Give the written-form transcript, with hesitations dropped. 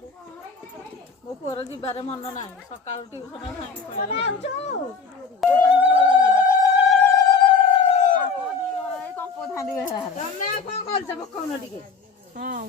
ମୋ ପୁଅର ଯିବାରେ ମନ ନାହିଁ ସକାଳୁ ଟିଉସନ ତମେ କଣ କରୁଛ ପକଉନ ଟିକେ ହଁ